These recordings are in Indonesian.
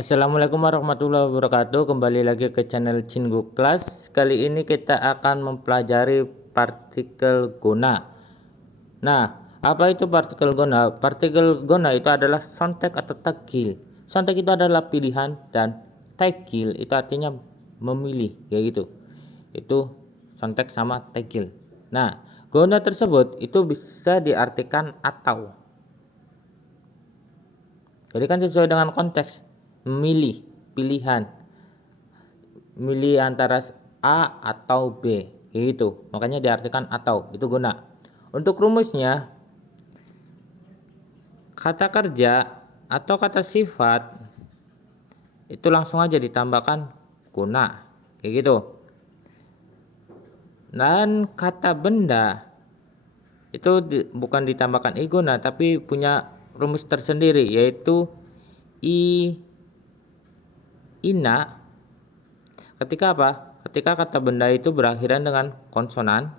Assalamualaikum warahmatullahi wabarakatuh. Kembali lagi ke channel Cinggu Class. Kali ini kita akan mempelajari partikel guna. Nah, apa itu partikel guna? Partikel guna itu adalah sontek atau takil. Sontek itu adalah pilihan dan takil itu artinya memilih, kayak gitu. Itu sontek sama takil. Nah, guna tersebut itu bisa diartikan atau. Jadi kan sesuai dengan konteks, memilih, pilihan, milih antara A atau B, gitu. Makanya diartikan atau, itu guna. Untuk rumusnya, kata kerja atau kata sifat itu langsung aja ditambahkan guna, kayak gitu. Dan kata benda itu bukan ditambahkan guna, tapi punya rumus tersendiri, yaitu ina. Ketika apa? Ketika kata benda itu berakhiran dengan konsonan,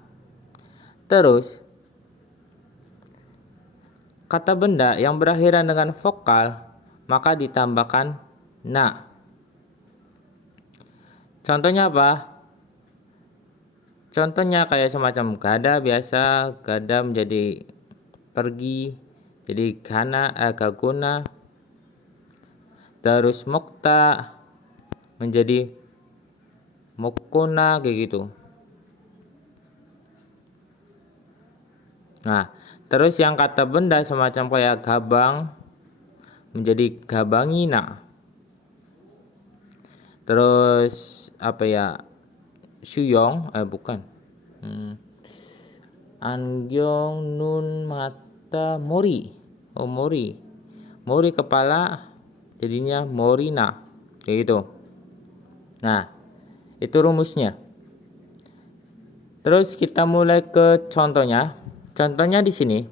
terus kata benda yang berakhiran dengan vokal, maka ditambahkan na. Contohnya apa? Contohnya kayak semacam gada biasa, gada menjadi pergi, jadi gaguna. Terus mokta menjadi mokona, kayak gitu. Nah, terus yang kata benda semacam kayak gabang menjadi gabangina. Terus apa ya? Suyong, bukan. Angyong nun mata mori. Oh, mori. Mori kepala jadinya morina. Kayak gitu. Nah, itu rumusnya. Terus kita mulai ke contohnya. Contohnya di sini.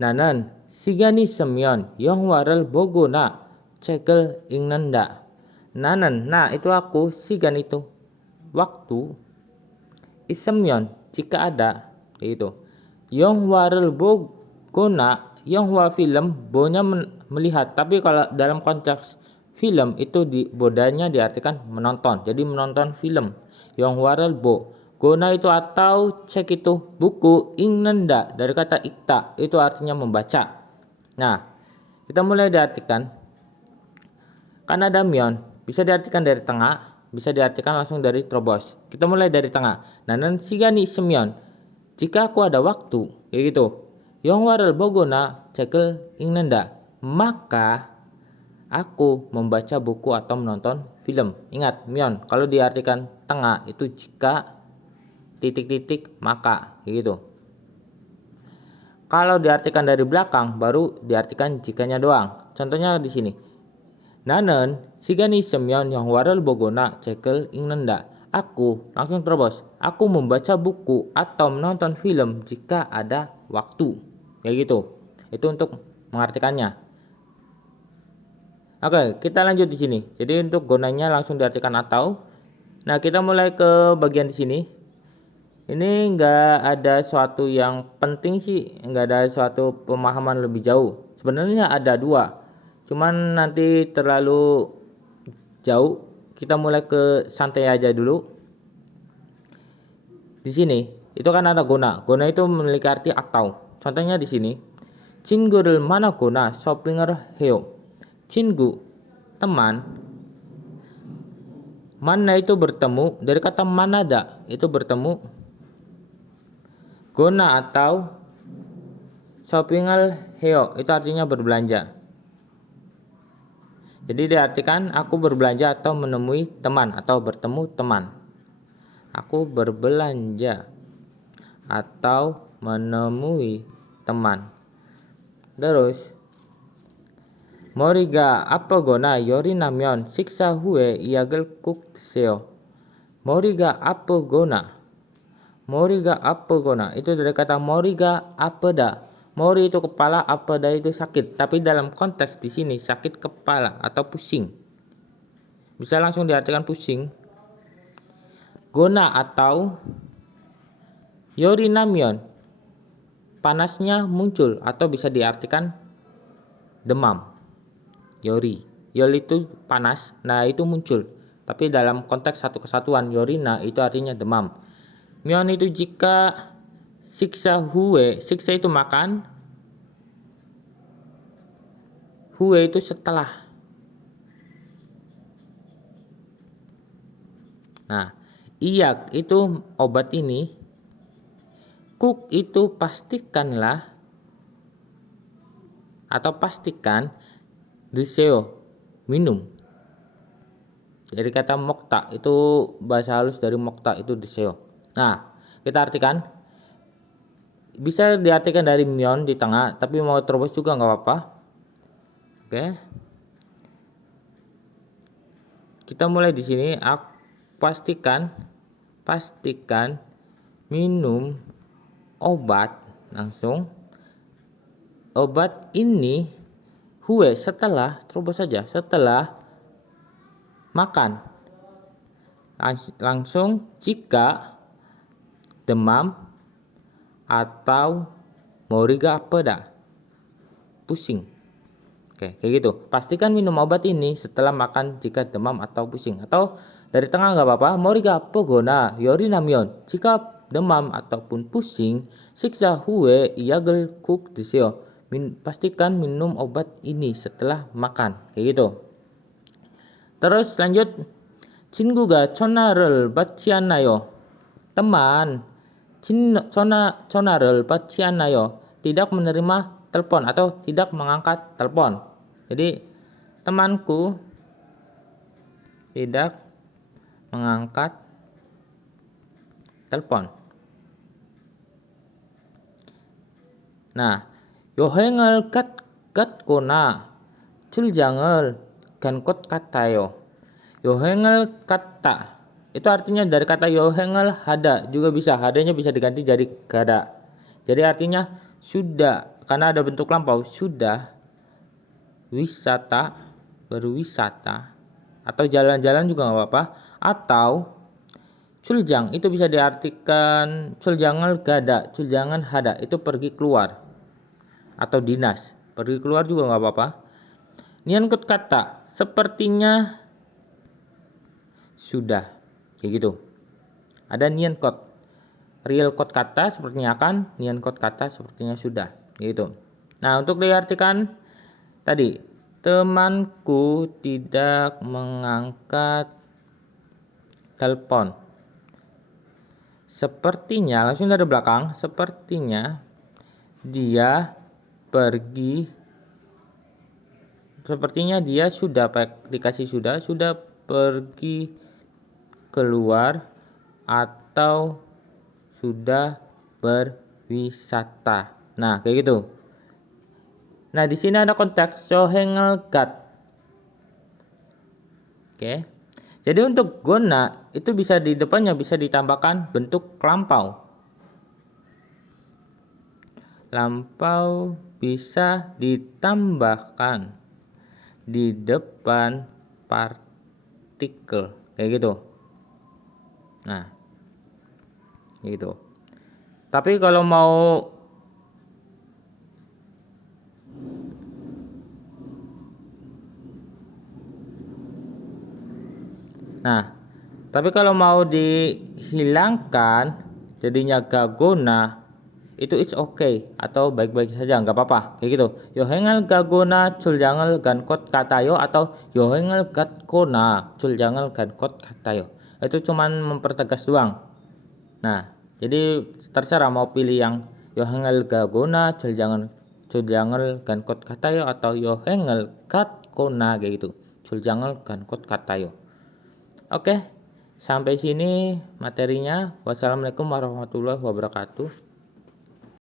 Nanan sigani semyon yang waral bogona cekel ingnanda. Nanan, nah itu aku, sigan itu waktu, isemyon jika ada, itu. Yang waral bogona, yang wa film, bonya melihat. Tapi kalau dalam konteks film itu bodanya diartikan menonton. Jadi menonton film. Yang waral bo, gona itu atau cek itu buku, ingnanda dari kata ikta itu artinya membaca. Nah, kita mulai diartikan. Kan ada myon, bisa diartikan dari tengah, bisa diartikan langsung dari terobos. Kita mulai dari tengah. Nanan sigani semyon, jika aku ada waktu, kayak gitu. Yang waral bogona cekel ingnanda, maka aku membaca buku atau menonton film. Ingat, myon kalau diartikan tengah itu jika titik-titik maka, kayak gitu. Kalau diartikan dari belakang baru diartikan jikanya doang. Contohnya di sini. Nanen sigani semyon yang waral bogona cekel ingnanda. Aku langsung terobos. Aku membaca buku atau menonton film jika ada waktu. Kayak gitu. Itu untuk mengartikannya. Oke, kita lanjut di sini. Jadi untuk gonanya langsung diartikan atau. Nah, kita mulai ke bagian di sini. Ini nggak ada suatu yang penting sih, nggak ada suatu pemahaman lebih jauh. Sebenarnya ada dua. Cuman nanti terlalu jauh, kita mulai ke santai aja dulu. Di sini itu kan ada guna. Guna itu memiliki arti atau. Contohnya di sini. Cinggu를 mana guna shopping을 해요. Cinggu teman. Mana itu bertemu dari kata manada itu bertemu. Guna atau shopping을 해요 itu artinya berbelanja. Jadi diartikan aku berbelanja atau menemui teman atau bertemu teman. Aku berbelanja atau menemui teman. Terus 머리가 아프거나 열이 나면 식사 후에 약을 꼭 드세요. 머리가 아프거나 itu dari kata 머리가 아프다. Mori itu kepala, apada itu sakit. Tapi dalam konteks di sini sakit kepala atau pusing. Bisa langsung diartikan pusing. Gona atau yorinamyon, panasnya muncul atau bisa diartikan demam. yori. Yori itu panas, nah itu muncul. Tapi dalam konteks satu kesatuan, yorina itu artinya demam. Myon itu jika siksa hue, siksa itu makan, hue itu setelah. Nah, iyak itu obat ini, kuk itu pastikanlah atau pastikan, deseo minum. Dari kata mokta itu bahasa halus dari mokta itu deseo. Nah, kita artikan, bisa diartikan dari myon di tengah, tapi mau terobos juga nggak apa-apa. Oke, kita mulai di sini. Pastikan minum obat langsung. Obat ini hue setelah, terobos saja, setelah makan. Langsung jika demam atau moriga peda, pusing. Oke, kayak gitu. Pastikan minum obat ini setelah makan jika demam atau pusing. Atau dari tengah nggak apa-apa. Moriga pogona yori namyon. Jika demam ataupun pusing, siksa hue iyagel kuk deseo. Pastikan minum obat ini setelah makan. Kayak gitu. Terus lanjut. 친구가 전화를 받지 않나요? Teman 전화를 받지 않나요? Tidak menerima telepon atau tidak mengangkat telepon. Jadi temanku tidak mengangkat telepon. Nah, 여행을 갔거나 출장을 간 것 같아요. 여행을 갔다 itu artinya dari kata 여행을 hada, juga bisa hadanya bisa diganti jadi gada. Jadi artinya sudah, karena ada bentuk lampau, sudah wisata, berwisata, atau jalan-jalan juga nggak apa-apa. Atau 출장 itu bisa diartikan 출장을 gada, 출장은 hada, itu pergi keluar atau dinas. Pergi keluar juga nggak apa-apa. Niankut kata, sepertinya sudah, kayak gitu. Ada nian kot, real kot kata sepertinya akan, nian kot kata sepertinya sudah, gitu. Nah, untuk diartikan tadi, temanku tidak mengangkat telepon. Sepertinya, langsung dari belakang, sepertinya dia pergi, sepertinya dia sudah dikasih sudah pergi keluar atau sudah berwisata. Nah, kayak gitu. Nah, di sini ada konteks sohengelgat. Oke. Jadi untuk gona itu bisa di depannya bisa ditambahkan bentuk lampau. Lampau bisa ditambahkan di depan partikel, kayak gitu. Nah, gitu. Tapi kalau mau dihilangkan jadinya gagona, itu it's okay atau baik-baik saja, nggak apa-apa, kayak gitu. Yohengal gagona culjangal gankot katayo atau yohengal gatkona culjangal gankot katayo. Itu cuman mempertegas doang. Nah, jadi terserah mau pilih yang yohengal gagona culjangal gankot katayo atau yohengal gatkona, kayak gitu. Culjangal gankot katayo. Oke, sampai sini materinya. Wassalamualaikum warahmatullahi wabarakatuh.